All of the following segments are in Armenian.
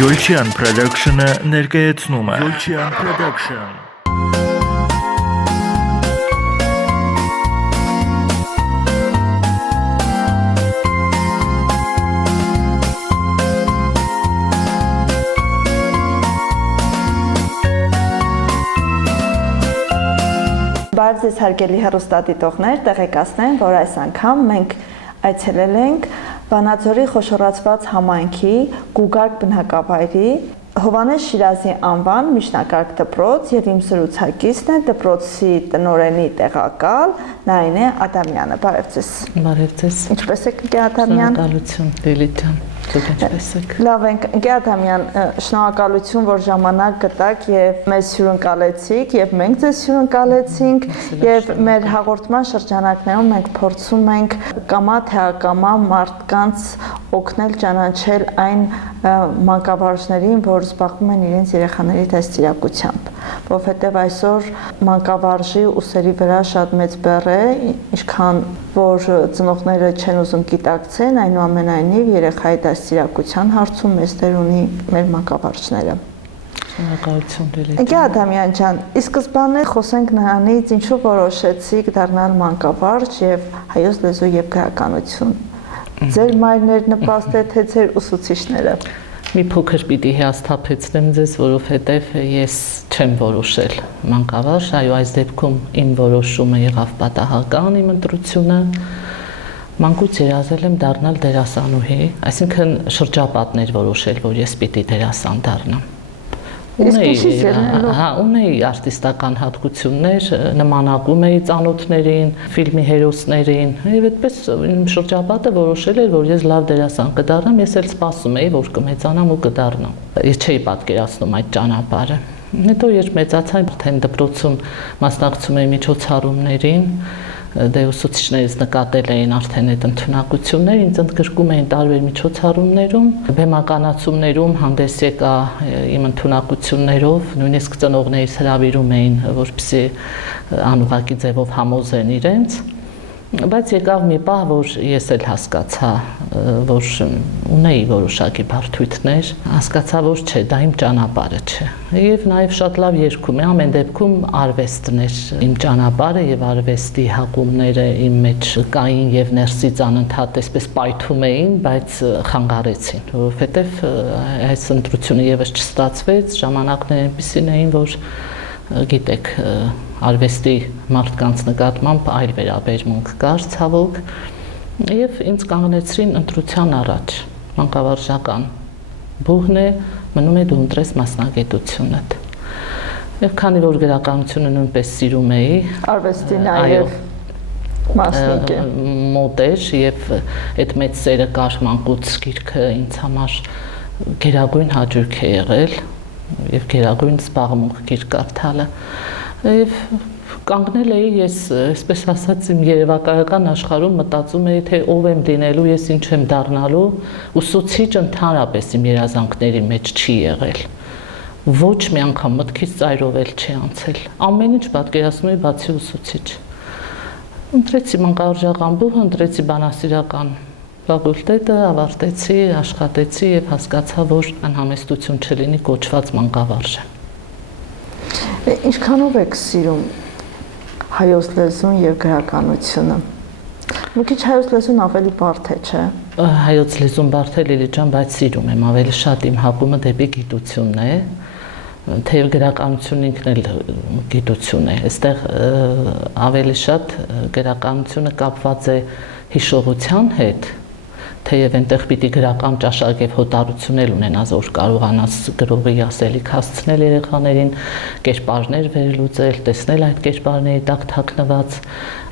Yolchian Production-ը ներկայացնում է Yolchian Production Բարև ձեզ հարգելի հեռուստադիտողներ, տեղեկացնեմ, որ այս անգամ մենք այցելել ենք Վանաձորի խոշորացված համայնքի Գուգարկ բնակավայրի Հովհաննես Շիրազի անվան միջնակարգ դպրոց եւ իմ զրուցակիցն է դպրոցի տնօրենի տեղակալ Նարինե Ադամյանը։ Բարև ձեզ։ Բարև ձեզ։ Ինչպե՞ս եք, Ընկեր Ադամյան։ Շնորհակալություն, Լիլիթ ջան։ Դուք ինչպե՞ս եք։ Լավ ենք, Ընկեր Ադամյան, շնորհակալություն, որ ժամանակ գտաք եւ մեզ հյուրընկալեցիք եւ մենք ձեզ հյուրընկալեցինք եւ մեր հաղորդման շրջանակներում մենք փորձում ենք կամա թե ակամա մարդկանց օգնել ճանաչել այն մանկավարժներին, որ զբաղվում են իրենց երեխաների դաստիարակությամբ, որովհետև այսօր մանկավարժի ուսերի վրա շատ մեծ բեռ է, ինչքան որ ծնողները չեն ուզում գիտակցեն, այնուամենայնիվ երեխայի դաստիարակության հարցում մեծ դեր ունի մեր մանկավարժները։ Շնորհակալություն, Լիլիթ։ Ընկեր Ադամյան ջան, ի սկզբանե խոսենք նրանից, ինչու որոշեցիք դառնալ մանկավարժ եւ հայոց լեզու եւ գրականություն։ Ձեր մայրներ նպաստել թե ձեր ուսուցիչները։ Մի փոքր պիտի հիասթափեցնեմ ձեզ, որովհետև ես չեմ որոշել մանկավարժ, այո, այս դեպքում իմ որոշումը եղավ պատահական, իմ ընտրությունը։ Մանկուց երազել եմ դառնալ դերասանուհի, այսինքն շրջապատներ որոշել, որ ես պիտի դերասան դառնամ։ Ունեի արտիստական հատկություններ, նմանակում էի ծանոթներին, ֆիլմի հերոսներին, եւ այդպես իմ շրջապատը որոշել էր, որ ես լավ դերասան կդառնամ, ես էլ սպասում էի, որ կմեծանամ ու կդառնամ։ Ես չէի պատկերացնում այդ ճանապարհը։ Հետո երբ մեծացա, արդեն դպրոցում մասնակցում էի միջոցառումներին, դե ուսուցիչներս նկատել էին արդեն այդ ընդունակությունները, ինձ ընդգրկում էին տարբեր միջոցառումներում, բեմականացումներում հանդես եկա իմ ընդունակություններով, նույնիսկ ծնողներիս հրավիրում էին, որպեսզի անուղղակի ձևով համոզեն իրենց, բայց եկավ մի պահ, որ ես էլ հասկացա, որ ունեի որոշակի բարդույթներ, հասկացա, որ չէ, դա իմ ճանապարհը չէ։ Եվ նաև շատ լավ երգում եմ, ամեն դեպքում արվեստն էր իմ ճանապարհը եւ արվեստի հակումները իմ մեջ կային եւ ներսից անընդհատ այսպես պայթում էին, բայց խանգարեցին, որովհետեւ այս ընտրությունը եւս չստացվեց, ժամանակները այնպիսին էին, որ գիտեք, արվեստի մարդկանց նկատմամբ այլ վերաբերմունք կար ցավոք եւ ինձ կանգնեցրին ընտրության առաջ մանկավարժական բուհն է մնում է դու ընտրես մասնագիտությունդ եւ քանի որ գրականությունը նույնպես սիրում էի արվեստի նաեւ մասնիկ է մոտ էր եւ այդ մեծ սերը կար մանկուց գիրքը ինձ համար գերագույն հաճույք է եղել եւ գերագույն զբաղմունք գիրք կարդալը եւ կանգնել էի ես այսպես ասած իմ երևակայական աշխարհում մտածում էի թե ով եմ լինելու ես ինչ եմ դառնալու ուսուցիչ ընդհանրապես իմ երազանքների մեջ չի եղել ոչ մի անգամ մտքից ծայրով էլ չի անցել ամեն ինչ պատկերացնում էի բացի ուսուցիչ ընտրեցի մանկավարժական բուհ ընտրեցի բանասիրական ֆակուլտետը ավարտեցի աշխատեցի եւ հասկացա որ անհամեստություն չլինի կոչված մանկավարժ Ինչքանով եք սիրում հայոց լեզուն եւ գրականությունը։ Մի քիչ հայոց լեզուն ավելի բարդ է, չէ՞։ Հայոց լեզուն բարդ է, Լիլիթ ջան, բայց սիրում եմ, ավելի շատ իմ հակումը դեպի գիտությունն է, թեև գրականությունն ինքն էլ գիտություն է։ Այստեղ ավելի շատ գրականությունը կապված է հիշողության հետ, թեև այնտեղ պիտի գրական ճաշակ եւ հոտարություն էլ ունենաս, որ կարողանաս գրողի ասելիք հասցնել երեխաներին, կերպարներ վերլուծել, տեսնել այդ կերպարների տակ թաքնված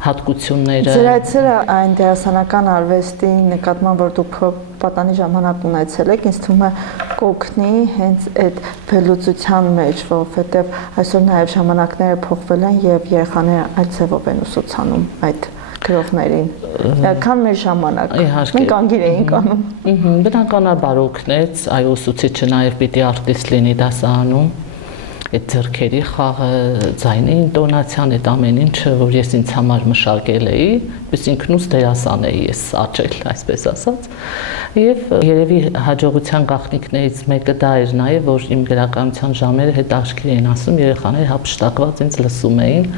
հատկությունները։ Ձեր այցերը այն դերասանական արվեստի նկատմամբ, որ դուք պատանի ժամանակ ունեցել եք, ինձ թվում է կօգնի հենց այդ վերլուծության մեջ, որովհետեւ այսօր նաեւ ժամանակները փոխվել են եւ երեխաները այդ ձևով են ուսուցանում այդ գրողներին, քան մեր ժամանակ, մենք անգիր էինք անում։ Բնականաբար օգնեց, այո ուսուցիչը նաև պիտի արտիստ լինի դասարանում, այդ ձեռքերի խաղը, ձայնի ինտոնացիան, այդ ամեն ինչը, որ ես ինձ համար մշակել էի, պես ինքնուս դերասան էի ես աճել, այսպես ասած։ Եվ երևի հաջողության գաղտնիքներից մեկը դա էր նաև, որ իմ գրականության ժամերը հետաքրքիր էին ասում, երեխաները հափշտակված ինձ լսում էին։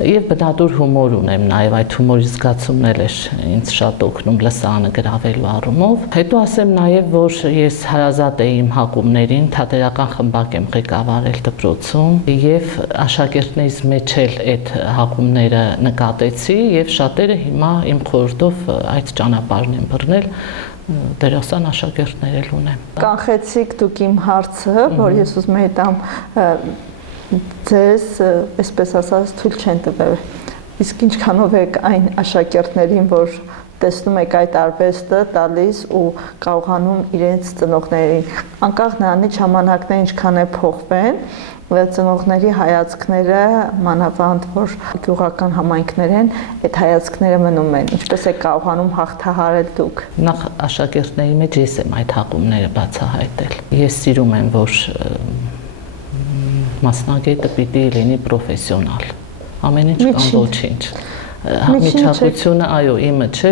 Եվ բնադուր հումոր ունեմ նաև, այդ հումորի զգացումն էլ էր ինձ շատ օգնում լսարանը գրավելու առումով։ Հետո ասեմ նաև, որ ես հարազատ էի իմ հակումներին, թատերական խմբակ եմ ղեկավարել դպրոցում եւ աշակերտներից մեջ էլ այդ հակումները նկատեցի եւ շատերը հիմա իմ խորհրդով այդ ճանապարհն են բռնել, դերասան աշակերտներ էլ ունեմ։ Կանխեցիք դուք իմ հարցը, որ ես ուզում եի տամ ձեզ, այսպես ասած, թույլ չեն տվել։ Իսկ ինչքանով եք այն աշակերտներին, որ տեսնում եք այդ արվեստը տալիս ու կարողանում իրենց ծնողներին, անկախ նրանից ժամանակները ինչքան է փոխվեն, ծնողների հայացքները, մանավանդ որ գյուղական համայնքներ են, այդ հայացքները մնում են։ Ինչպես եք կարողանում հաղթահարել դուք։ Նախ աշակերտների մեջ ես եմ այդ հակումները բացահայտել։ Ես սիրում եմ, որ մասնագետը պիտի լինի պրոֆեսիոնալ, ամեն ինչ կամ ոչինչ։ Միջակայությունը, այո, իմը չէ,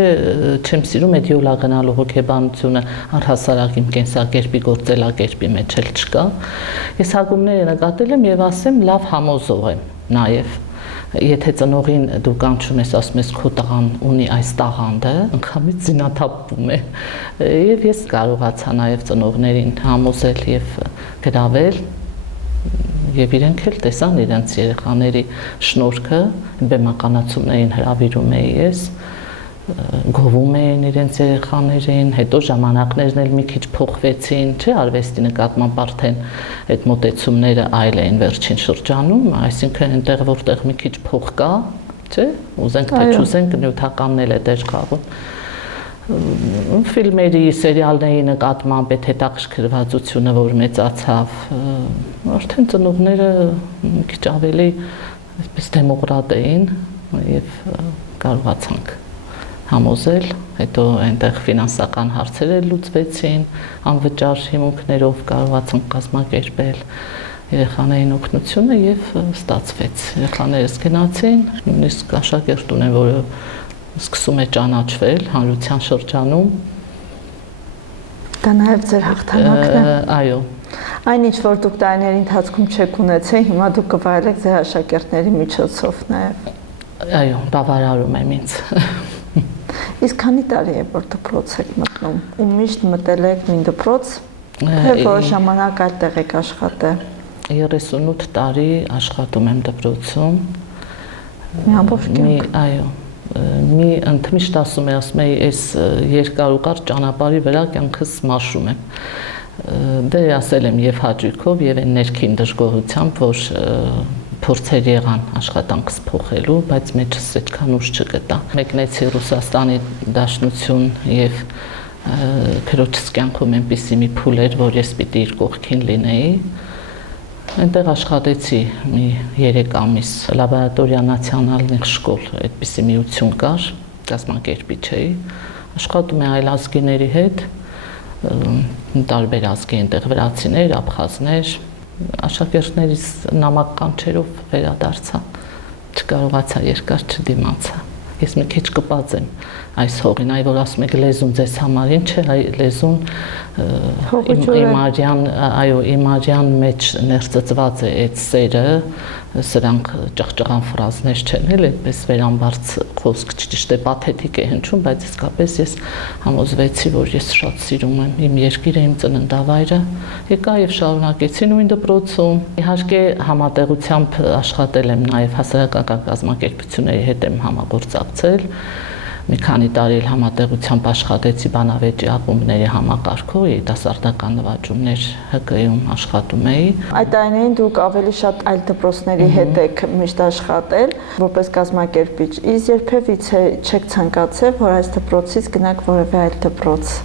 չեմ սիրում այդ յոլա գնալու հոգեբանությունը առհասարակ իմ կենսակերպի գործելակերպի մեջ էլ չկա։ Ես հակումները նկատել եմ եւ ասեմ լավ համոզող եմ նաեւ։ Եթե ծնողին դու կանչում ես, ասում ես քո տղան ունի այս տաղանդը, անգամից զինաթափվում է։ Եվ ես կարողացա նաեւ ծնողներին համոզել եւ գրավել եւ իրենք էլ տեսան իրենց երեխաների շնորհքը, բեմականացումներին հրավիրում էի ես, գովում էին իրենց երեխաներին, հետո ժամանակներն էլ մի քիչ փոխվեցին, չէ, արվեստի նկատմամբ արդեն այդ մոտեցումները այլ էին վերջին շրջանում, այսինքն այնտեղ որտեղ մի քիչ փոխ կա, չէ, ուզենք թե չուզենք նյութականն էլ է դեր խաղում։ Ֆիլմերի, սերիալների նկատմամբ այդ հետաքրքրվածությունը, որ մեծացավ, արդեն ծնողները մի քիչ ավելի այսպես դեմոկրատ էին եւ կարողացանք համոզել, հետո այնտեղ ֆինանսական հարցերը լուծվեցին, անվճար հիմունքներով կարողացանք կազմակերպել երեխաներին օգնությունը եւ ստացվեց։ Երեխաներս գնացին, նույնիսկ աշակերտ ունեն, որը սկսում է ճանաչվել հանրության շրջանում։ Դա նաև ձեր հաղթանակն է։ Այո։ Այն ինչ որ դուք տարիների ընթացքում չեք ունեցել, հիմա դուք կվայելեք ձեր աշակերտների միջոցով նաև։ Այո, բավարարում եմ ինձ։ Իսկ քանի տարի է որ դպրոց եք մտնում։ Ու միշտ մտել եք մի դպրոց, թե որ ժամանակ այդտեղ եք աշխատել։ 38 տարի աշխատում եմ դպրոցում։ Մի ամբողջ կյանք։ Այո։ Մի ընդմիշտ ասում էի, այս երկարուկար ճանապարհի վրա կյանքս մաշում եմ։ Դե ասել եմ եւ հաճույքով եւ այն ներքին դժգոհությամբ, որ փորձեր եղան աշխատանքս փոխելու, բայց մեջս այդքան ուժ չգտա։ Մեկնեցի Ռուսաստանի Դաշնություն եւ քրոջս կյանքում այնպիսի մի փուլ էր, որ ես պիտի իր կողքին լինեի։ Այնտեղ աշխատեցի մի 3 ամիս, Լաբորատորիա Նացիոնալնի շկոլ, այդպիսի միություն կար, կազմակերպիչ էի, աշխատում եմ այլ ազգիների հետ, տարբեր ազգի այնտեղ վրացիներ, աբխազներ, աշակերտներից նամակ կանչերով վերադարձա, չկարողացա, երկար չդիմացա։ Ես մի քիչ կպած եմ այս հողին, այ որ ասում եք լեզուն ձեզ համար ինչ է, այ լեզուն իմարյան մեջ ներծծված է այդ սերը, սրանք ճղճղան ֆրազներ չեն, էլ այդպես վերամբարձ խոսք ճիշտ է, պաթետիկ է հնչում, բայց իսկապես ես համոզվեցի, որ ես շատ սիրում եմ իմ երկիրը, իմ ծննդավայրը, եկա եւ շարունակեցի նույն դպրոցում։ Իհարկե համատեղությամբ աշխատել եմ նաեւ հասարակական կազմակերպությունների հետ եմ համագործակցել։ Մի քանի տարի էլ համատեղությամբ աշխատեցի բանավեճի ակումբների համակարգով, երիտասարդական նվաճումներ ՀԿ-ում աշխատում էի։ Այդ տարիներին դուք ավելի շատ այլ դպրոցների հետ եք միշտ աշխատել, որպես կազմակերպիչ։ Իսկ երբևիցե չեք ցանկացել, որ այս դպրոցից գնաք որևէ այլ դպրոց։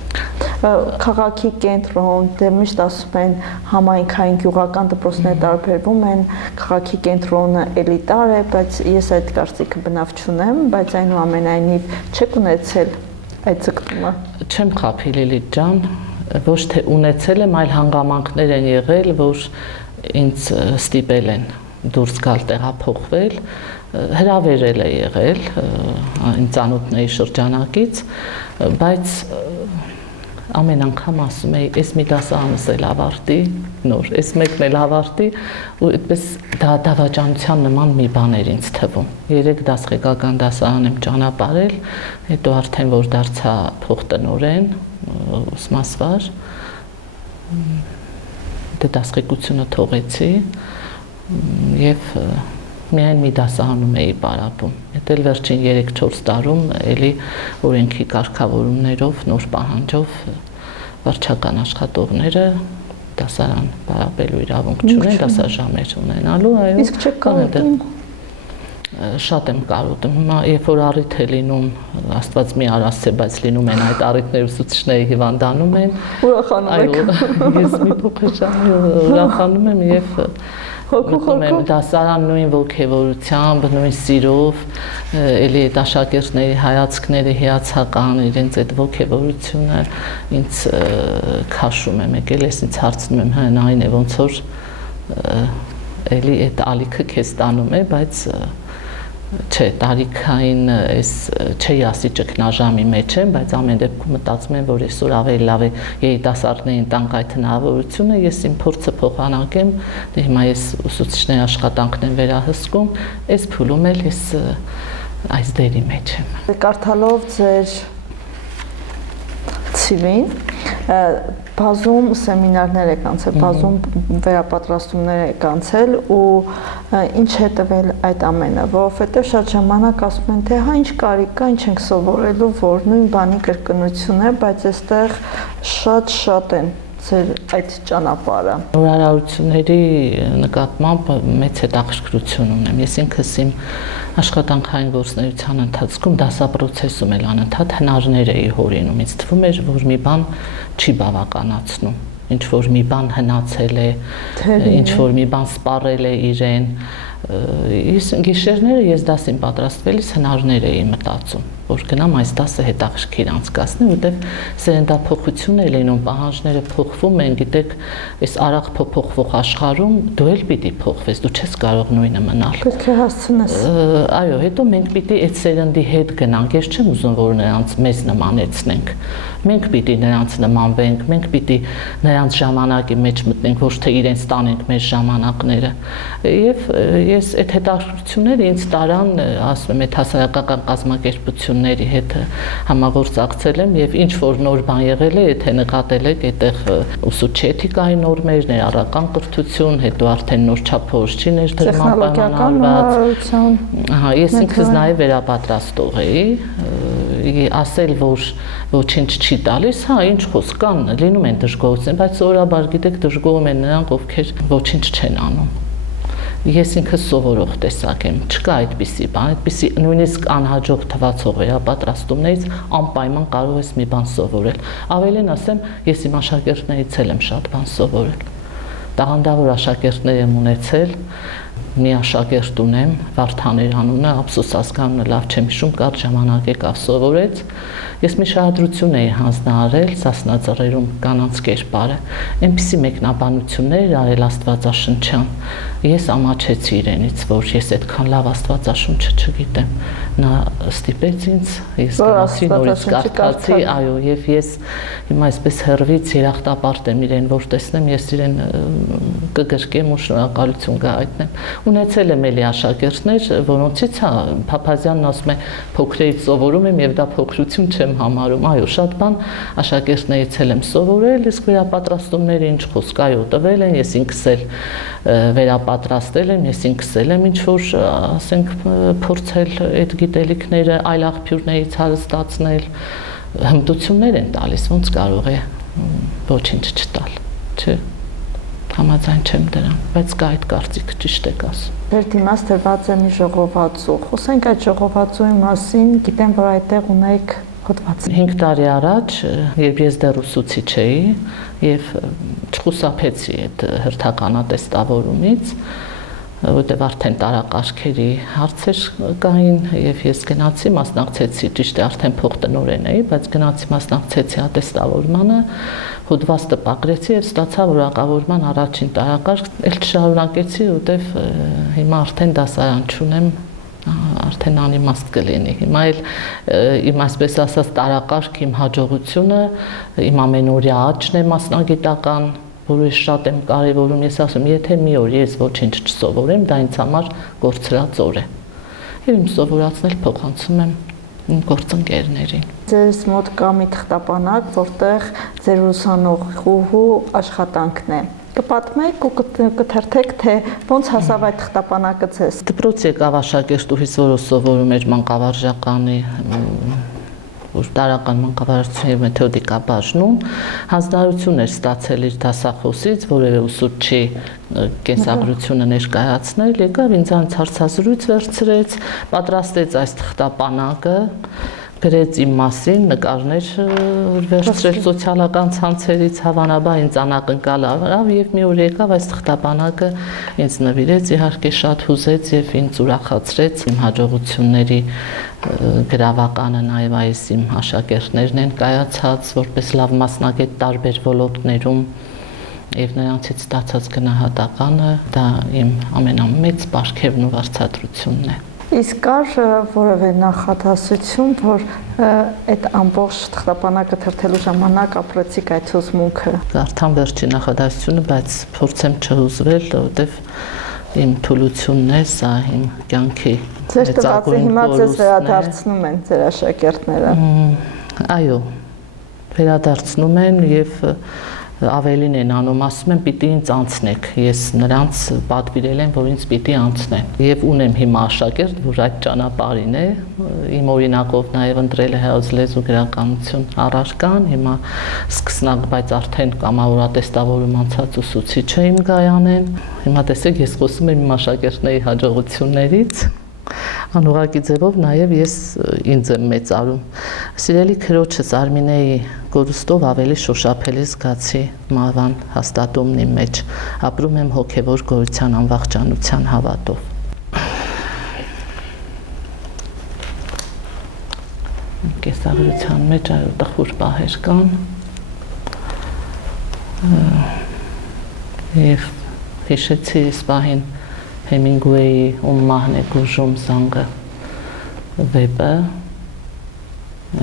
Քաղաքի կենտրոն, դե միշտ ասում են համայնքային գյուղական դպրոցները տարբերվում են, քաղաքի կենտրոնը էլիտար է, բայց ես այդ կարծիքը բնավ չունեմ, բայց այնուամենայնիվ չեք ունեցել այդ ձգտումը։ Չեմ խաբի Լիլիթ ջան, ոչ թե ունեցել եմ, այլ հանգամանքներ են եղել, որ ինձ ստիպել են դուրս գալ տեղափոխվել, հրավերել է եղել իմ ծանոթների շրջանակից, բայց ամեն անգամ ասում էի, այս մի դասարանս էլ ավարտի, նոր, այս մեկն էլ ավարտի, ու այդպես դա դավաճանության նման մի բան էր ինձ թվում։ 3 դասղեկական դասարան եմ ճանապարհել, հետո արդեն որ դարձա փոխտնօրեն, ուսմասվար, դե դասղեկությունը թողեցի եւ միայն մի դասարանում էի պարապում։ Այդ էլ վերջին 3-4 տարում էլի օրենքի կարգավորումներով, նոր պահանջով վարչական աշխատողները դասարան պարապելու իրավունք չունեն, դասաժամեր ունենալու, այո։ Իսկ չեք կարոտում։ Շատ եմ կարոտում։ Հիմա երբ որ առիթ է լինում, Աստված մի արասցե, բայց լինում են այդ առիթները ուսուցիչները հիվանդանում են։ Ուրախանում եք։ Այո, ես մի փոքր ուրախանում եմ եւ հոգում եմ դասարան նույն ոգևորությամբ, նույն սիրով, էլի այդ աշակերտների հայացքները հիացական, իրենց այդ ոգևորությունը ինձ քաշում եմ, եկել ես ինձ հարցնում եմ, հա այն է ոնց որ էլի այդ ալիքը քեզ տանում է, բայց չէ, տարիքային այս չի ասի ճգնաժամի մեջ եմ, բայց ամեն դեպքում մտածում եմ, որ այսօր ավելի լավ է երիտասարդներին տանք այդ հնարավորությունը, ես իմ փորձը փոխանակեմ, դե հիմա ես ուսուցիչների աշխատանքն եմ վերահսկում, այս փուլում էլ ես այս դերի մեջ եմ։ Կարդալով ձեր CV-ին, բազում սեմինարներ եք անցել, բազում վերապատրաստումներ եք անցել ու ինչ է տվել այդ ամենը, որովհետև շատ ժամանակ ասում են, թե հա ինչ կարիք կա, ինչ ենք սովորելու, որ նույն բանի կրկնություն է, բայց այստեղ շատ են ձեր այդ ճանապարհը։ Նորարարությունների նկատմամբ մեծ հետաքրքրություն ունեմ։ Ես ինքս իմ աշխատանքային գործունեության ընթացքում դասապրոցեսում էլ անընդհատ հնարներ էի հորինում։ Ինձ թվում էր, որ մի բան չի բավականացնում, ինչ որ մի բան հնացել է, ինչ որ մի բան սպառել է իրեն։ Գիշերները ես դասին պատրաստվելիս հնարներ էի մտածում, որ գնամ այս դասը հետաքրքիր անցկացնեմ, որտեղ սերնդափոխություն է լինում, պահանջները փոխվում են, գիտեք, այս արագ փոփոխվող աշխարհում դու էլ պիտի փոխվես, դու չես կարող նույնը մնալ։ Պետք է հասցնես։ Այո, հետո մենք պիտի այդ սերնդի հետ գնանք, ես չեմ ուզում, որ նրանց մեզ նմանեցնենք։ Մենք պիտի նրանց նմանվենք, մենք պիտի նրանց ժամանակի մեջ մտնենք, ոչ թե իրենց տանենք մեր ժամանակները։ Եվ ես այդ հետաքրքրությունները ինձ տարան, ասում եմ, այդ հասարակական կազմակերպությունների հետ համագործակցել եմ եւ ինչ որ նոր բան եղել է, եթե նկատել եք, այդտեղ ուսուցչի էթիկայի նորմեր, ներառական կրթություն, հետո արդեն նոր չափորոշիչներ դրման պայմանավորված։ Ահա, ես ինքս նաեւ վերապատրաստող էի, ասել, որ ոչինչ չի տալիս, հա, ինչ խոսք կան, լինում են դժգոհություններ, բայց սովորաբար գիտեք դժգոհում են նրանք, ովքեր ոչինչ չեն անում։ Ես ինքս սովորող տեսակ եմ, չկա այդպիսի բան, այդպիսի նույնիսկ անհաջող թվացող վերապատրաստումներից անպայման կարող ես մի բան սովորել։ Ավելին ասեմ, ես իմ աշակերտներից էլ եմ շատ բան սովորել։ Տաղանդավոր աշակերտներ եմ ունեցել, մի աշակերտ ունեմ, Վարդան անունը, ափսոս ազգանունը լավ չեմ հիշում, կարճ ժամանակ եկավ սովորեց։ Ես մի շահադրություն էի հանձնարարել Սասնաձորերում կանանց կերպարը, այնպիսի մեկնաբանություններ արել աստվածաշնչյան։ Ես ամաչեցի իրենից, որ ես այդքան լավ աստվածաշունչը չգիտեմ։ Նա ստիպեց ինձ, ես գնացի նորից կարդացի, այո, եւ ես հիմա այսպես հեռվից երախտապարտ եմ իրեն, որ տեսնեմ, ես իրեն կգրկեմ ու շնորհակալություն կհայտնեմ։ Ունեցել եմ էլի աշակերտներ, որոնցից հա Փափազյանն ասում է փոքրից սովորում եմ եւ դա փոքրություն չեմ համարում։ Այո, շատ բան աշակերտներից էլ եմ սովորել, իսկ վերապատրաստումները ինչ խոսք, այո, տվել են, ես ինքս էլ վերապատրաստել եմ, ես ինքս էլ եմ ինչ որ ասենք փորձել այդ գիտելիքները այլ աղբյուրներից հարստացնել, հմտություններ են տալիս, ոնց կարող է ոչինչ չտալ, չէ։ Համաձայն չեմ դրան, բայց կա այդ կարծիքը, ճիշտ եք ասում։ Ձեր դիմաց դրված է մի ժողովածու։ Խոսենք այդ ժողովածուի մասին, գիտեմ, որ այդտեղ ունեք հոդված։ 5 տարի առաջ, երբ ես դեռ ուսուցիչ էի եւ չխուսափեցի այդ հերթականատեստավորումից, որտեղ արդեն տարակարգերի հարցեր կային եւ ես գնացի մասնակցեցի, ճիշտ է արդեն փոխտնօրեն էի, բայց գնացի մասնակցեցի ատեստավորմանը, հոդված տպագրեցի եւ ստացա որակավորման առաջին տարակարգ, ել չշարունակեցի, որտեվ հիմա արդեն դասարան չունեմ, արդեն անիմաստ կլինի։ Հիմա էլ իմ այսպես ասած տարակարգ իմ հաջողությունը, իմ ամենօրյա աճն է մասնագիտական, որը շատ եմ կարևորում, ես ասում, եթե մի օր ես ոչինչ չսովորեմ, դա ինձ համար կորցրած օր է։ Եվ իմ սովորածն էլ փոխանցում եմ իմ գործընկերներին։ Ձեզ մոտ կա մի թղթապանակ, որտեղ ձեր ուսանողու աշխատանքն է։ Կպատմեք ու կթերթեք, թե ոնց հասավ այդ թղթապանակը ձեզ։ Դպրոց եկավ աշակերտուհիս, որը սովորում էր մանկավարժականի, որ տարական մանկավարժություն եւ մեթոդիկա բաժնում, հանձնարարություն էր ստացել իր դասախոսից, որևէ ուսուցչի կենսագրությունը ներկայացնել, եկավ ինձանից հարցազրույց վերցրեց, պատրաստեց այս թղթապանակը, գրեց իմ մասին, նկարներ վերցրեց սոցիալական ցանցերից, հավանաբար ինձ անակնկալ արավ եւ մի օր եկավ այս թղթապանակը ինձ նվիրեց, իհարկե շատ հուզեց եւ ինձ ուրախացրեց իմ հաջողությունների գրավականը նաեւ այս իմ աշակերտներն են կայացած որպես լավ մասնագետ տարբեր ոլորտներում եւ նրանցից ստացած գնահատականը դա իմ ամենամեծ պարգևն ու վարձատրությունն է։ Իսկ կար որևէ նախադասություն, որ այդ ամբողջ թղթապանակը թերթելու ժամանակ ապրեցիք այդ հուզմունքը։ Կարդամ վերջին նախադասությունը, բայց փորձեմ չհուզվել, որովհետեւ իմ թուլությունն է, սա իմ կյանքի Ձեր տվածը հիմա ձեզ վերադարձնում են ձեր աշակերտները։ Այո, վերադարձնում են եւ ավելին են անում, ասում են պիտի ինձ անցնեք, ես նրանց պատվիրել եմ, որ ինձ պիտի անցնեն եւ ունեմ հիմա աշակերտ, որ այդ ճանապարհին է, իմ օրինակով նաեւ ընտրել է հայոց լեզու գրականություն առարկան, հիմա սկսնակ, բայց արդեն կամավորատեստավորում անցած ուսուցիչ է իմ գայանեն, հիմա տեսեք ես խոսում եմ իմ աշակերտների հաջողություններից անուղակի ձևով նաև ես ինձ եմ մեծարում։ Սիրելի քրոջս Արմինեի գորուստով ավելի շոշափելի զգացի մահվան հաստատումն իմ մեջ, ապրում եմ հոգևոր գոյության անվախճանության հավատով։ Կեսագրության մեջ այո տխուր պահեր կան եւ հիշեցի այս պահին Հեմինգուեյի «Ում մահն է գուժում զանգը» վեպը,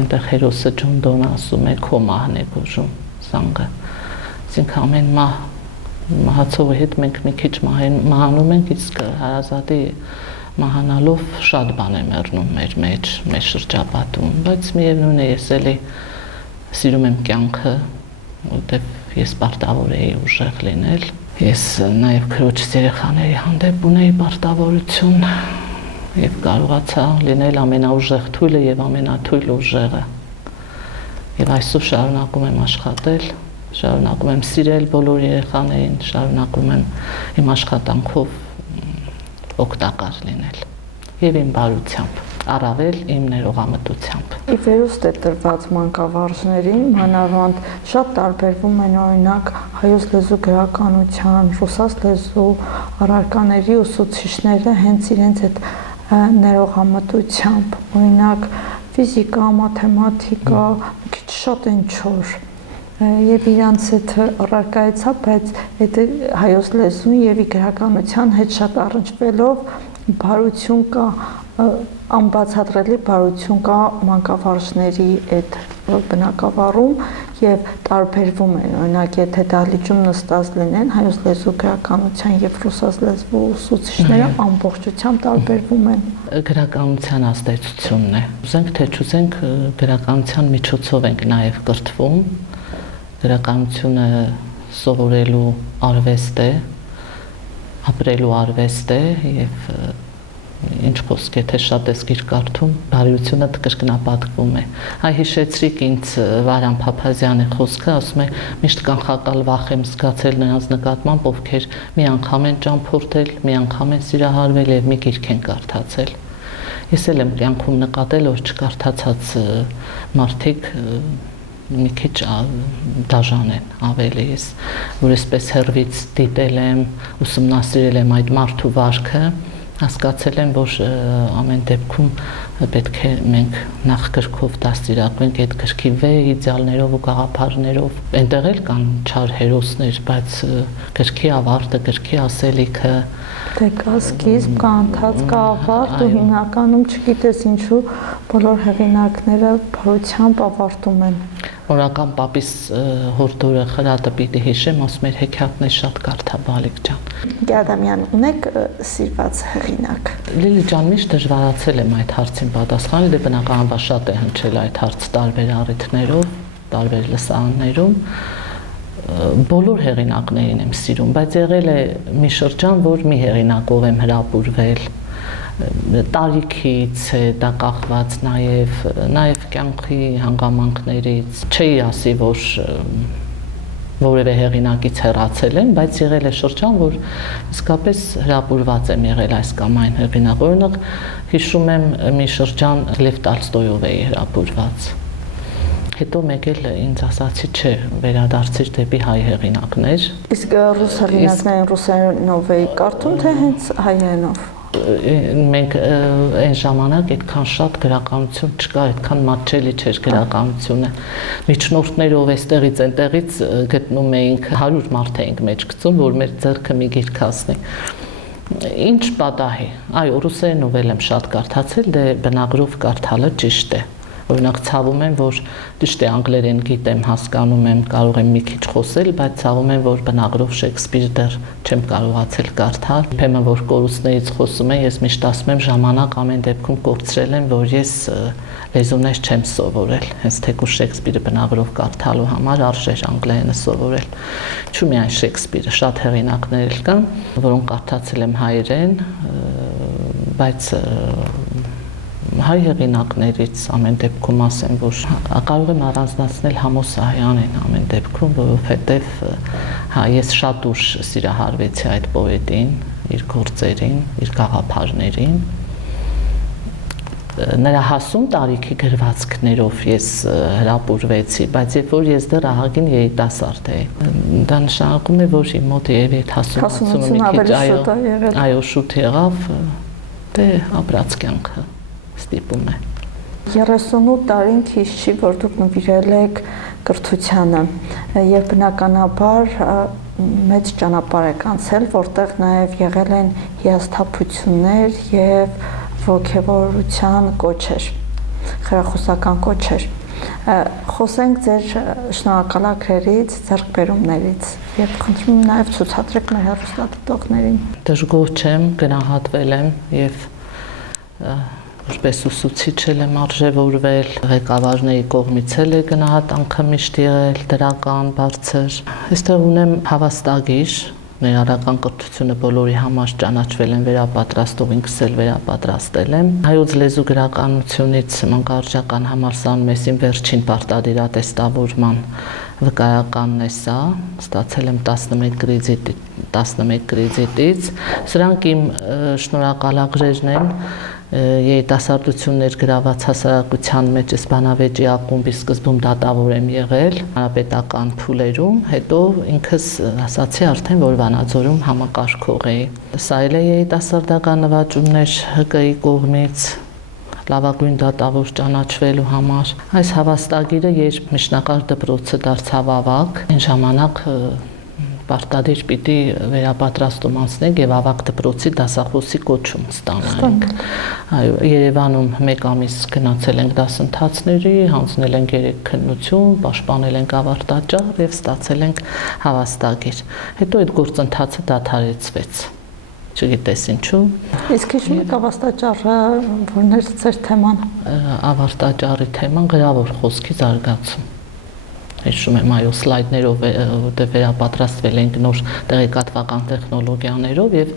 այնտեղ հերոսը Ջոն Դոնը ասում է «Քո մահն է գուժում զանգը», այսինքն ամեն մահացողի հետ մենք մի քիչ մահանում ենք, իսկ հարազատի մահանալով շատ բան է մեռնում մեր շրջապատում, բայց միևնույն է ես էլի սիրում եմ կյանքը, որտեղ ես պարտավոր էի ուժեղ լինել։ Ես նաև քրոջս երեխաների հանդեպ ունեի պարտավորություն եւ կարողացա լինել ամենաուժեղ թույլը եւ ամենաթույլ ուժեղը։ Եվ այսօր շարունակում եմ աշխատել, շարունակում եմ սիրել բոլոր երեխաներին, շարունակում եմ իմ աշխատանքով օգտակար լինել եւ իմ բարությամբ, առավել իմ ներողամտությամբ։ Ի վերուստ է տրված մանկավարժներին, մանավանդ շատ տարբերվում են օրինակ հայոց լեզու գրականության, ռուսաց լեզու առարկաների ուսուցիչները հենց իրենց այդ ներողամտությամբ, օրինակ ֆիզիկա, մաթեմատիկա, մի քիչ շատ են չոր եւ իրանց այդ առարկայից է, բայց այդ հայոց լեզուն եւ գրականության հետ շատ առնչվելով բարություն կա, անբացատրելի բարություն կա մանկավարժների այդ բնակավարում եւ տարբերվում են, օրինակ եթե դահլիճում նստած լինեն հայոց լեզու գրականության եւ ռուսաց լեզվու ուսուցիչները ամբողջությամբ տարբերվում են։ Գրականության ազդեցությունն է։ Ուզենք թե չուզենք գրականության միջոցով ենք նաեւ կրթվում։ Գրականությունը սովորելու արվեստ է, ապրելու արվեստ է եւ ինչ խոսք եթե շատ ես գիր կարդում, բարիությունը կրկնապատկվում է։ Այ հիշեցրիք ինձ Վարան Փափազյանի խոսքը, ասում է միշտ կանխակալ վախ եմ զգացել նրանց նկատմամբ, ովքեր մի անգամ են ճամփորդել, մի անգամ են սիրահարվել եւ մի գիրք են կարդացել։ Ես էլ եմ կյանքում նկատել, որ չկարդացած մարդիկ մի քիչ դաժան են ավելի ես, որ այսպես հեռվից դիտել եմ, ուսումնասիրել եմ այդ մարդու վարքը, հասկացել եմ, որ ամեն դեպքում պետք է մենք նախ գրքով դաստիարակվենք այդ գրքի վեր իդեալներով ու գաղափարներով, այնտեղ էլ կան չար հերոսներ, բայց գրքի ավարտը, գրքի ասելիքը Դե կա սկիզբ, կա ընթաց, կա ավարտ ու հիմնականում չգիտես ինչու բոլոր հեղինակները բարությամբ ավարտում են։ Օրական պապիս հորդորը խրատը պիտի հիշեմ, ասում էր հեքիաթներ շատ կարդա Բալիկ ջան։ Գյադամյան, ունեք սիրված հեղինակ։ Լիլի ջան, միշտ դժվարացել եմ այդ հարցին պատասխանել, դե բնականաբար շատ է հնչել այդ հարցը տարբեր առիթներով, տարբեր լսարաններում։ Բոլոր հեղինակներին եմ սիրում, բայց եղել է մի շրջան, որ մի հեղինակով եմ հրապուրվել, տարիքից է դա կախված, նաև կյանքի հանգամանքներից, չէի ասի, որ որևէ հեղինակից հեռացել եմ, բայց եղել է շրջան, որ իսկապես հրապուրված եմ եղել այս կամ այն հեղինակ, օրինակ հիշում եմ մի շրջան Լև Տոլստոյով էի հրապուրված, հետո մեկ էլ ինձ ասացի, չէ, վերադարձիր դեպի հայ հեղինակներ։ Իսկ ռուս հեղինակներին ռուսերենով էի կարդում, թե հենց հայերենով։ Մենք այն ժամանակ այդքան շատ գրականություն չկար, այդքան մատչելի չէր գրականությունը։ Միջնորդներով էստեղից այնտեղից գտնում էինք 100 մարդ էինք մեջ գցում, որ մեր ձեռքը մի գիրք հասնի։ Ինչ պատահի։ Այո, ռուսերենով եմ շատ կարդացել, դե բնագրով կարդալը ճիշտ է։ Օրինակ ցավում եմ, որ ճիշտ է անգլերեն գիտեմ, հասկանում եմ, կարող եմ մի քիչ խոսել, բայց ցավում եմ, որ բնագրով Շեքսպիր դեռ չեմ կարողացել կարդալ։ Ուրեմն որ կորուստներից խոսում եմ, ես միշտ ասում եմ, ժամանակ ամեն դեպքում կորցրել եմ, որ ես լեզուներ չեմ սովորել, հենց թեկուզ Շեքսպիրը բնագրով կարդալու համար արժեր անգլերենը սովորել։ Ինչու՞ միայն Շեքսպիրը, շատ հեղինակներ կան, որոնք կարդացել եմ հայերեն, բայց հայ հեղինակներից ամեն դեպքում ասեմ, որ կարող եմ առանձնացնել Համոս Սահյանին ամեն դեպքում, որովհետև ես շատ ուշ սիրահարվեցի այդ պոետին, իր գործերին, իր գաղափարներին։ Նրա հասուն տարիքի գրվածքներով ես հրապուրվեցի, բայց երբ որ ես դեռ ահագին երիտասարդ էի, դա նշանակում է, որ իմ մոտ երևի այդ հասունացումը մի քիչ այո շուտ եղավ, դե ապրած կյանքը ստիպում է։ 38 տարին քիչ չի, որ դուք նվիրել եք կրթությանը եւ բնականաբար մեծ ճանապարհ եք անցել, որտեղ նաեւ եղել են հիասթափություններ եւ ոգևորության կոչեր, խրախուսական կոչեր։ Խոսենք ձեր շնորհակալագրերից, ձեռքբերումներից եւ խնդրում եմ նաեւ ցուցադրեք մեր հեռուստադիտողներին։ Դժգոհ չեմ, գնահատվել եմ եւ որպես ուսուցիչ եմ արժևորվել, ղեկավարների կողմից էլ է գնահատանքը միշտ եղել դրական, բարձր։ Այստեղ ունեմ հավաստագիր, ներառական կրթությունը բոլորի համար ճանաչվել եմ վերապատրաստող, ինքս էլ վերապատրաստել եմ։ Հայոց լեզու գրականությունից մանկավարժական համալսարանում ես իմ վերջին պարտադիրատեստավորման վկայականն է սա, ստացել եմ 11 կրեդիտից։ Սրանք իմ շնորհակալագրերն են երիտասարդություններ գրաված հասարակության մեջ ես բանավեճի ակումբի սկզբում դատավոր եմ եղել հանրապետական փուլերում, հետո ինքս ասացի արդեն, որ Վանաձորում համակարգող էի։ Սա էլ է երիտասարդական նվաճումներ ՀԿ-ի կողմից լավագույն դատավոր ճանաչվելու համար։ Այս հավաստագիրը երբ միջնակարգ դպրոցը դարձավ ավագ, այն ժամանակ պարտադիր պիտի վերապատրաստում անցնենք եւ ավագ դպրոցի դասախոսի կոչում ստանանք։ Այո, Երևանում 1 ամիս գնացել ենք դասընթացների, հանձնել ենք 3 քննություն, պաշտպանել ենք ավարտաճառ եւ ստացել ենք հավաստագիր։ Հետո այդ գործընթացը դադարեցվեց։ Չգիտես ինչու։ Իսկ հիշում եք ավարտաճառը, որն էր ձեր թեման։ Ավարտաճառի թեման գրավոր խոսքի զարգացում։ Հիշում եմ, այո, սլայդներով վերապատրաստվել ենք նոր տեղեկատվական տեխնոլոգիաներով եւ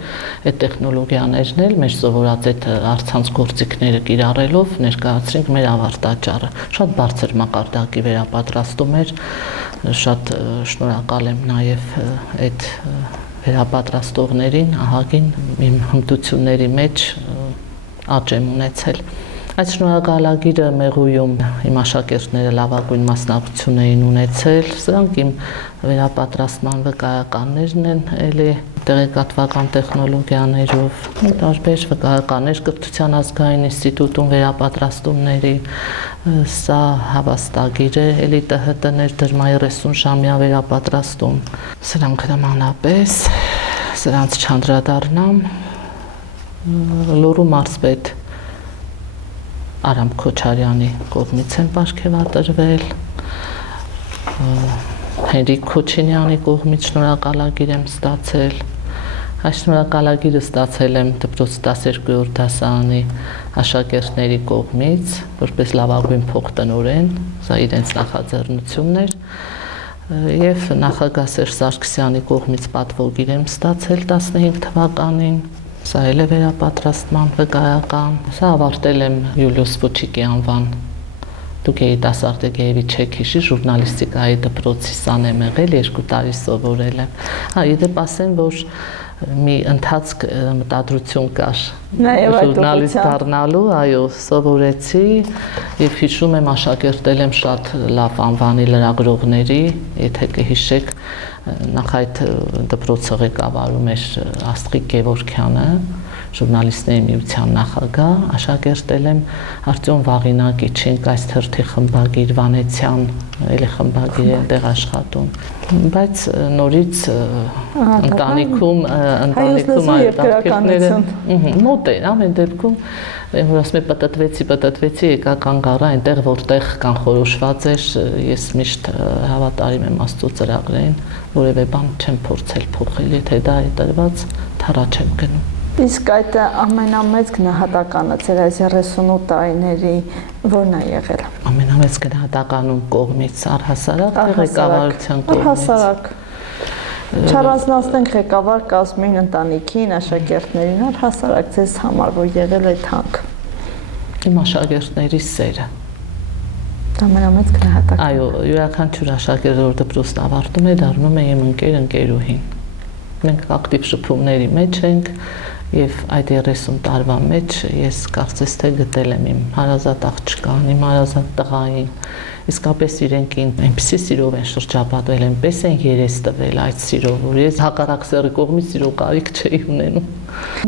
այդ տեխնոլոգիաներն էլ մեր սովորած այդ առցանց գործիքները կիրառելով ներկայացրինք մեր ավարտաճառը։ Շատ բարձր մակարդակի վերապատրաստում էր, շատ շնորհակալ եմ նաեւ այդ վերապատրաստողներին, ահագին իմ հմտությունների մեջ աճ եմ ունեցել։ Այս շնորհակալագիրը Մեղույում իմ աշակերտները լավագույն մասնակցություն էին ունեցել, սրանք իմ վերապատրաստման վկայականներն են էլի, տեղեկատվական տեխնոլոգիաներով, տարբեր վկայականներ կրթության ազգային ինստիտուտում վերապատրաստումների, սա հավաստագիր է, էլի ՏՀՏ-ներ դրմա 30 ժամյա վերապատրաստում, սրանք նմանապես, սրանց չանդրադառնամ, Լոռու մարզպետ Արամ Քոչարյանի կողմից են պարգևատրվել, Հենրիկ Քոչինյանի կողմից շնորհակալագիր եմ ստացել, այս շնորհակալագիրը ստացել եմ դպրոց 12-րդ դասարանի աշակերտների կողմից, որպես լավագույն փոխտնօրեն, սա իրենց նախաձեռնությունն էր, եւ նախագահ Սերժ Սարգսյանի կողմից պատվոգիր եմ ստացել 15 թվականին, սա էլ է վերապատրաստման վկայական, սա ավարտել եմ Յուլիուս Ֆուչիկի անվան Դուք երիտասարդ եկեղեցի չեք հիշի, ժուրնալիստիկայի դպրոցի սան եմ եղել, 2 տարի սովորել եմ։ Իդեպ ասեմ, որ մի ընթացք մտադրություն կար ժուրնալիստ դառնալու, այո, սովորեցի եւ հիշում եմ աշակերտել եմ շատ լավ անվանի լրագրողների, եթե կհիշեք, նախ այդ դպրոցը ղեկավարում էր Աստղիկ Գևորգյանը, ժուրնալիստների միության նախագահ, աշակերտել եմ Արտյոմ Վաղինակիչին, այս թերթի խմբագիր Վանեցյան, էլի խմբագիր է դեղ աշխատում, բայց նորից ընտանիքում արտաքերները մոտ է, ամեն դեպքում որ ասում է պտտվեցի, եկա կանգ առա այնտեղ, որտեղ կան խորոշված էր, ես միշտ հավատարիմ եմ Աստծո ծրագրերին, որևէ բան չեմ փորձել փոխել, եթե դա է տրված, թառա չեմ գնում։ Իսկ այդ ամենամեծ գնահատականը ձեր այս 38 տարիների որն է եղել։ Ամենամեծ գնահատականում կողմից առհասարակ ղեկավարության կողմից։ Առհասարակ։ Չառանձնացնենք ղեկավար կազմին, ընտանիքին, աշակերտներին, առհասարակ ձեզ համար որ եղել է թանկ։ Իմ աշակերտների սերը։ Դա ամենամեծ գնահատակն։ Այո, յուրաքանչյուր աշակերտ որ դպրոցն ավարտում է, դառնում է իմ ընկերուհին։ Մենք ակտիվ շփումների մեջ ենք եւ այդ 30 տարվա մեջ ես կարծես թե գտել եմ իմ հարազատ աղջկան, իմ հարազատ տղային, իսկապես իրենք այնպեսի սիրով են շրջապատվել, այնպես են երես տվել այդ սիրով, որ ես հակառակ սեռի կողմից սիրո կարիք չէի ունենում։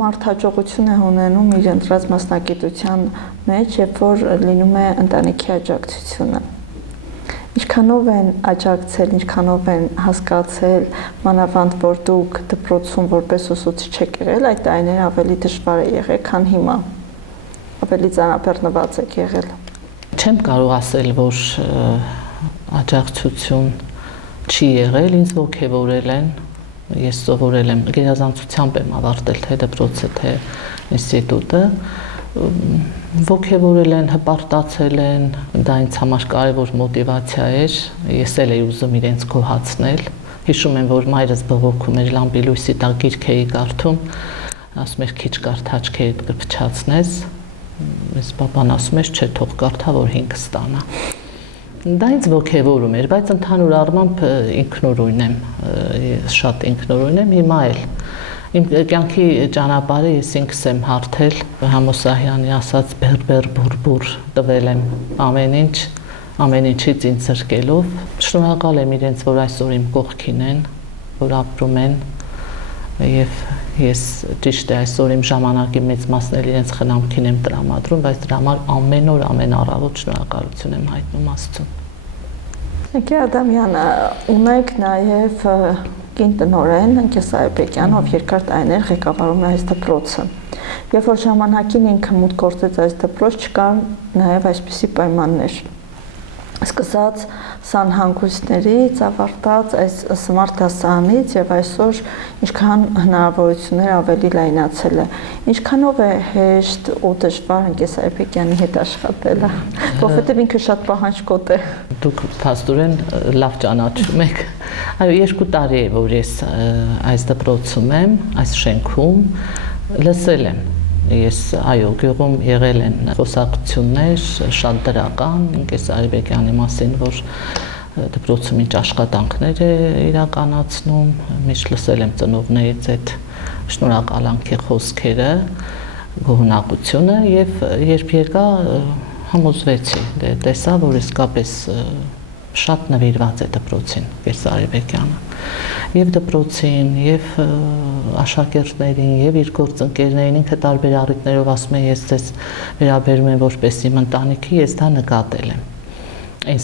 Մարդ հաջողություն է ունենում իր ընտրած մասնագիտության մեջ, երբ որ լինում է ընտանիքի աջակցությունը։ Ինչքանով են աջակցել, ինչքանով են հասկացել, մանավանդ որ դուք դպրոցում որպես ուսուցիչ եք եղել, այդ տարիները ավելի դժվար է եղել, քան հիմա։ Ավելի ծանրաբեռնված եք եղել։ Չեմ կարող ասել, որ աջակցություն չի եղել, ինձ ոգևորել են, ես սովորել եմ, գերազանցությամբ եմ ավարտել թե դպրոցը, թե ինստիտուտը, ոգևորել են, հպարտացել են, դա ինձ համար կարևոր մոտիվացիա էր, ես էլ էի ուզում իրենց գոհացնել, հիշում եմ, որ մայրս բողոքում էր լամպի լույսի տակ գիրք էի կարդում, ասում էր քիչ կարդ աչքերդ կփչացնես, ես պապան ասում էր չէ թող կարդա, որ 5 ստանա։ Դա ինձ ոգևորում էր, բայց ընդհանուր առմամբ ինքնուրույն եմ, շատ ինքնուրույն եմ, հիմա էլ Իմ կյանքի ճանապարհը ես ինքս եմ հարթել, Համոսահյանի ասած բերբեր բուրբուր տվել եմ ամեն ինչից ինձ զրկելով։ Շնորհակալ եմ իրենց, որ այսօր իմ կողքին են, որ ապրում են, եւ ես ճիշտ է այսօր իմ ժամանակի մեծ մասն էլ իրենց խնամքին եմ տրամադրում, բայց դրա համար ամեն օր, ամեն առավոտ շնորհակալություն եմ հայտնում Աստծուն։ Եկե Ադամյան, ունեք նաև կին տնօրեն Ընկես Այբեկյան, ով երկար տարիներ ղեկավարում է այս դպրոցը։ Երբ որ ժամանակին ինքը մուտք գործեց այս դպրոց, չկան նաև այսպիսի պայմաններ։ Սկսած սանհանգույցներից, ավարտած այս սմարթ դասարանից եւ այսօր ինչքան հնարավորություններ ավելի լայնացել է։ Ինչքանով է հեշտ ու դժվար Ընկես Այբեկյանի հետ աշխատելը, որովհետեւ ինքը շատ պահանջկոտ է։ Դուք փաստորեն լավ ճանաչում եք։ Այո, 2 տարի է, որ ես այս դպրոցում եմ, այս շենքում լսել եմ։ Ես այո, գյուղում եղել են խոսակցություններ, շատ դրական, Ընկես Այբեկյանի մասին, որ դպրոցում ինչ աշխատանքներ է իրականացնում, միշտ լսել եմ ծնողներից այդ շնորհակալանքի խոսքերը, գոհունակությունը եւ երբ եկա համոզվեցի, տեսա, որ իսկապես շատ նվիրված է դպրոցին Գերս Արիբեկյանը եւ դպրոցին եւ աշակերտներին եւ իր գործընկերներին ինքը տարբեր առիթներով ասում է ես ձեզ վերաբերում եմ որպես իմ ընտանիքի ես դա նկատել եմ այն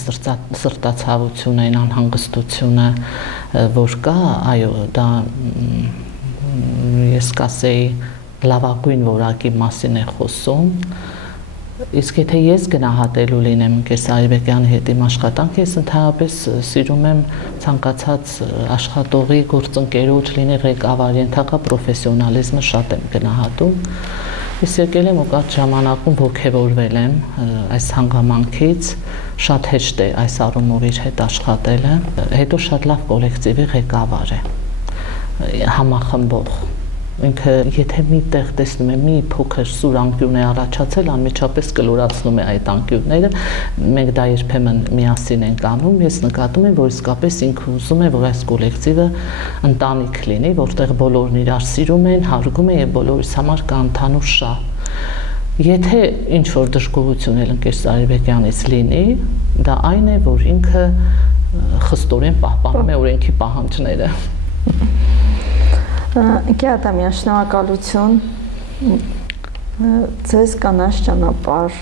սրտացավությունը այն անհանգստությունը որ կա այո դա ես կասեի լավագույն որակի մասին է խոսում իսկ եթե ես գնահատելու լինեմ Գերս Արիբեկյանի հետ իմ աշխատանքը ես ընդհանրապես սիրում եմ ցանկացած աշխատողի գործընկերոջ լինի ղեկավար ենթակա պրոֆեսիոնալիզմը շատ եմ գնահատում ես եկել եմ ու կարճ ժամանակում ոգևորվել եմ այս հանգամանքից շատ հեշտ է այս առումով իր հետ աշխատելը հետո շատ լավ կոլեկտիվի ղեկավար է համախմբող ինքը եթե մի տեղ տեսնում է մի փոքր սուր անկյուն է առաջացել անմիջապես կլորացնում է այդ անկյունները մենք դա երբեմն միասին ենք անում ես նկատում եմ որ իսկապես ինքը ուզում է որ այս կոլեկտիվը ընտանիք լինի որտեղ բոլորն իրար սիրում են հարգում են եւ բոլորիս համար կա ընդհանուր շահ եթե ինչ որ դժգոհություն էլ Գերս Արիբեկյանից լինի դա այն է որ ինքը խստորեն պահպանում է օրենքի պահանջները Գե Ադամյան, շնորհակալություն ձեզ կանաչ ճանապարհ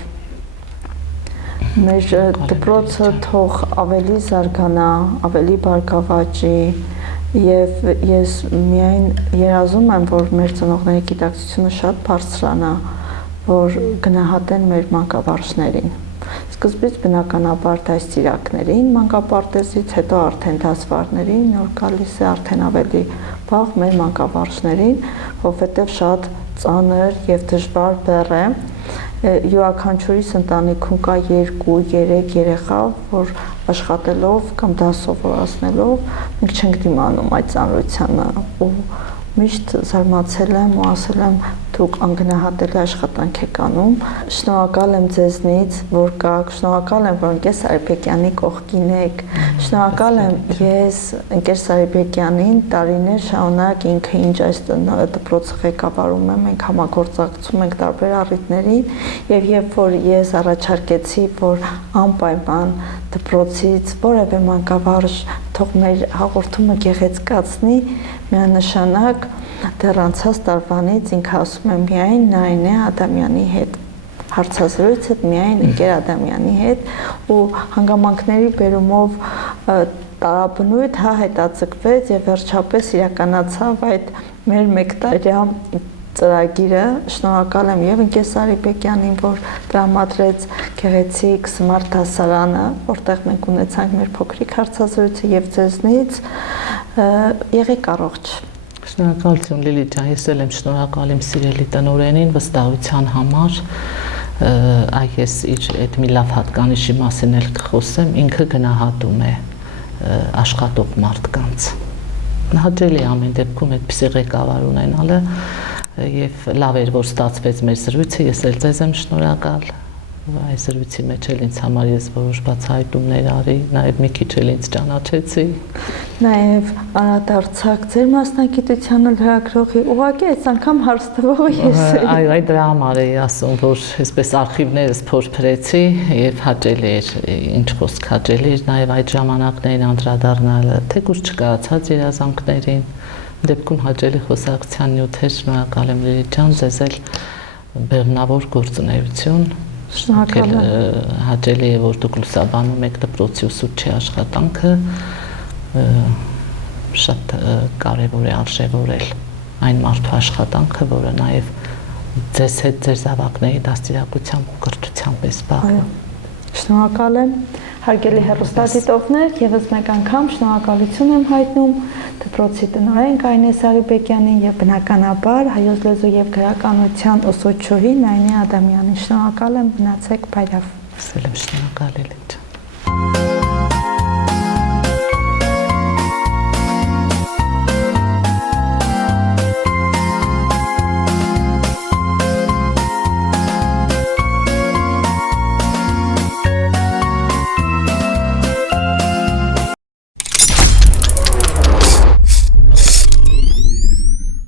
մեր դպրոցը թող ավելի զարգանա, ավելի բարգավաճի եւ ես միայն երազում եմ, որ մեր ծնողների գիտակցությունը շատ բարձրանա, որ գնահատեն մեր մանկավարժներին Սկզբից բնականաբար դաստիարակներին, մանկապարտեզից, հետո արդեն դասվարներին, նոր գալիս է արդեն ավելի բաղ մեր մանկավարժներին, որովհետև շատ ծանր եւ դժվար բեռ է։ Յուրաքանչյուրիս ընտանիքում կա 2-3 երեխա, որ աշխատելով կամ դաս սովորացնելով մենք չենք դիմանում այդ ծանրությանը ու միշտ զարմացել եմ ու ասել եմ դուք անգնահատելի աշխատանք եք անում շնորհակալ եմ ձեզնից որ կաք շնորհակալ եմ որ Գերս Արիբեկյանի կողքին եք շնորհակալ եմ ես Գերս Արիբեկյանին տարիներ շարունակ ինքը ինչ այս դպրոցը ղեկավարում եմ մենք համագործակցում ենք տարբեր առիթներին եւ երբ որ ես առաջարկեցի որ անպայման դպրոցից որևէ մանկավարժ թող մեր հաղորդումը գեղեցկացնի միանշանակ դեռ անցած տարվանից ինքը ասում է միայն Նարինե Ադամյանի հետ հարցազրույցը միայն Ընկեր Ադամյանի հետ ու հանգամանքների բերումով տարաբնույթ հետաձգվեց եւ վերջապես իրականացավ այդ մեր մեկ տարյա ծրագիրը շնորհակալ եմ եւ Գերս Արիբեկյանին որ տրամադրեց գեղեցիկ սմարթ դասարանը որտեղ մենք ունեցանք մեր փոքրիկ հարցազրույցը եւ ձեզնից եղեք առողջ Շնորհակալություն Լիլիթ ջան, ես էլ եմ շնորհակալ իմ սիրելի տնօրենին վստահության համար այս իր այդ մի լավ հատկանիշի մասին էլ կխոսեմ ինքը գնահատում է աշխատող մարդկանց հաճելի ամեն դեպքում այդպիսի ղեկավար ունենալը եւ լավ էր որ ստացվեց մեր զրույցը ես էլ ձեզ եմ շնորհակալ այս զրույցի մեջ էլ ինձ համար ես որոշ բացահայտումներ արի նաեւ մի քիչ էլ ինձ ճանաչեցի նաեւ անդրադարձակ ձեր մասնագիտությանը լրագրողի ուղղակի այս անգամ հարցնողը ես եմ այո այդ դրա համար էի ասում որ այսպես արխիվներս փորփրեցի եւ հաճելի էր ինչ խոսք հաճելի էր նաեւ այդ ժամանակներին անդրադառնալը թեկուզ չկարացած երազանքներին դեպքում հաճելի խոսակցության նյութեր շնորհակալ եմ Լիլիթ ջան ձեզ էլ բեռնավոր գործունեություն շնորհակալ հաճելի է որ դուք լուսաբանում եք դպրոցի ուսուցչի աշխատանքը շատ կարևոր է արժևորել այն մարդու աշխատանքը որը նաև ձեզ հետ ձեր զավակների դաստիարակությամբ ու կրթությամբ է զբաղվում շնորհակալ եմ հարգելի հեռուստադիտողներ եւս մեկ անգամ շնորհակալություն եմ հայտնում դպրոցի տնօրեն Գերս Արիբեկյանին եւ բնականաբար հայոց լեզու եւ գրականության ուսուցչուհի Նարինե Ադամյանին շնորհակալ եմ մնացեք բարյավ Սելեմ շնորհակալ եմ